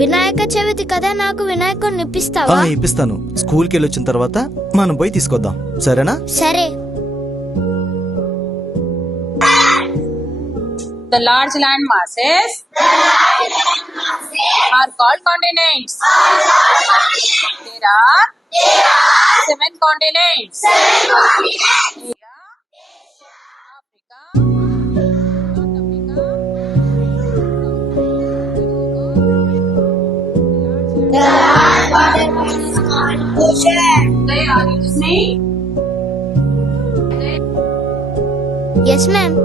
వినాయక చవితి కదా, నాకు వినాయకుడిని ఇప్పిస్తావా? ఇప్పిస్తాను. స్కూల్కి వెళ్ళొచ్చిన తర్వాత మనం పోయి తీసుకొద్దాం, సరేనా? సరే. The large land masses are called continents. There are 7 continents. Asia, Africa, North Africa, The large water body is called ocean. they are listening. Yes ma'am.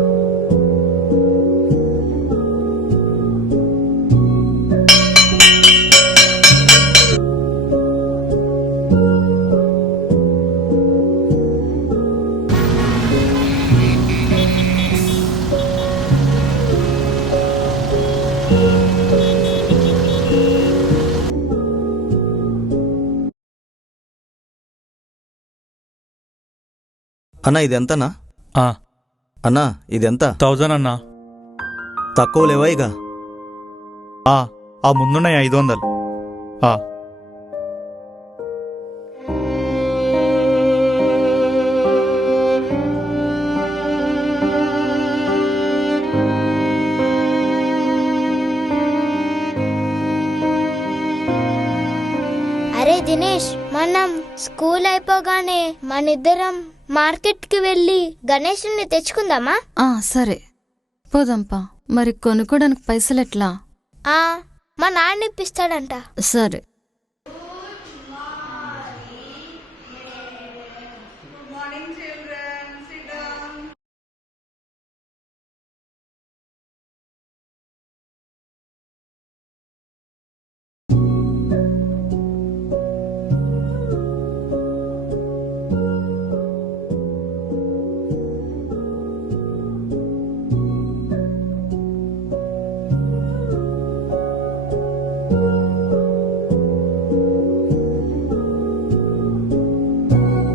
అన్నా ఇది ఎంతనా? అన్నా ఇది ఎంత? 1000 అన్నా. తక్కువ లేవా ఇక? ఆ ముందున్నాయి 500. అరే దినేష్, మనం స్కూల్ అయిపోగానే మనిద్దరం మార్కెట్ కి వెళ్ళి గణేశుని తెచ్చుకుందామా? సరే పోదాంపా. మరి కొనుక్కోడానికి పైసలు ఎట్లా? మా నాన్న ఇప్పిస్తాడంట. సరే.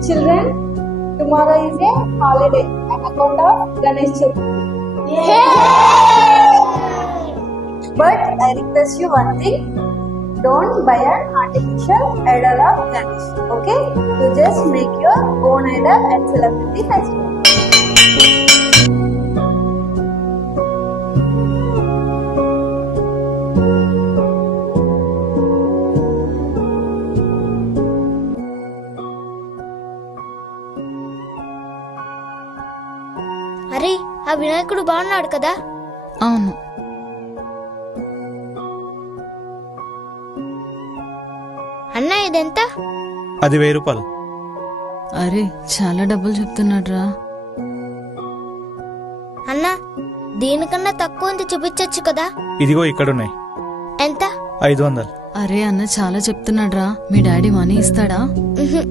Children, tomorrow is a holiday on account of Ganesh Chaturthi. But I request you one thing, don't buy an artificial idol of Ganesh, okay? You just make your own idol and celebrate the festival. అరే, ఆ వినాయకుడు బాగున్నాడు కదా? అవును. అన్న ఇదెంత? అది 1000 రూపాయలు. అరే చాలా డబ్బులు చెప్తున్నాడు రా. అన్న, దీనికన్నా తక్కువ ఉంది చూపించచ్చు కదా? ఇదిగో ఇక్కడున్నాయి. ఎంత? 500. అరే అన్న చాలా చెప్తున్నాడు రా. మీ డాడీ మనీ ఇస్తాడా? ఉహు.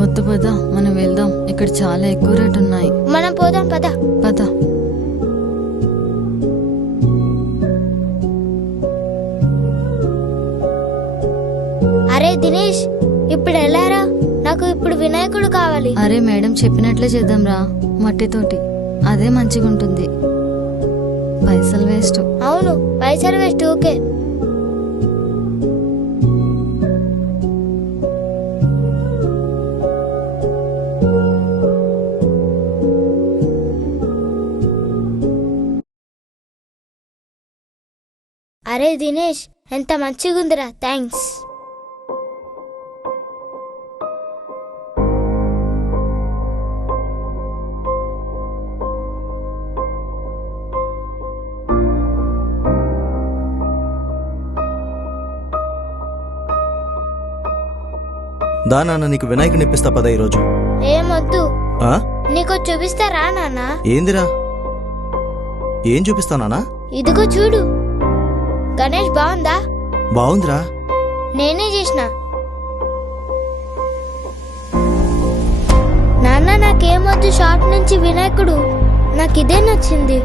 వద్దు పద, మనం వెళ్దాం. ఇక్కడ చాలా ఎక్కువ రేటు ఉన్నాయి. మనం పోదాం పద. పద. అరే దినేష్, ఇప్పుడు ఎలారా? నాకు ఇప్పుడు వినాయకుడు కావాలి. అరే మేడం చెప్పినట్లే చేద్దాం రా, మట్టితోటి. అదే మంచిగా ఉంటుంది. పైసలు వేస్ట్. అవును, పైసలు వేస్ట్. ఓకే. అరే దినేష్, ఎంత మంచిగుందిరా. థ్యాంక్స్. నాన్న నీకు వినాయకుని ఇప్పిస్తా పద ఈరోజు. ఏమొద్దు, ఆ? నీకు చూపిస్తారా నాన్న? ఏందిరా? ఏం చూపిస్తావు నాన్న? ఇదిగో చూడు. గణేష్ బాగుందా? బాగుందిరా. నేనే చేసిన. నాన్న నాకేమొద్దు, షాప్ నుంచి వినాయకుడు. నాకు ఇదే నచ్చింది.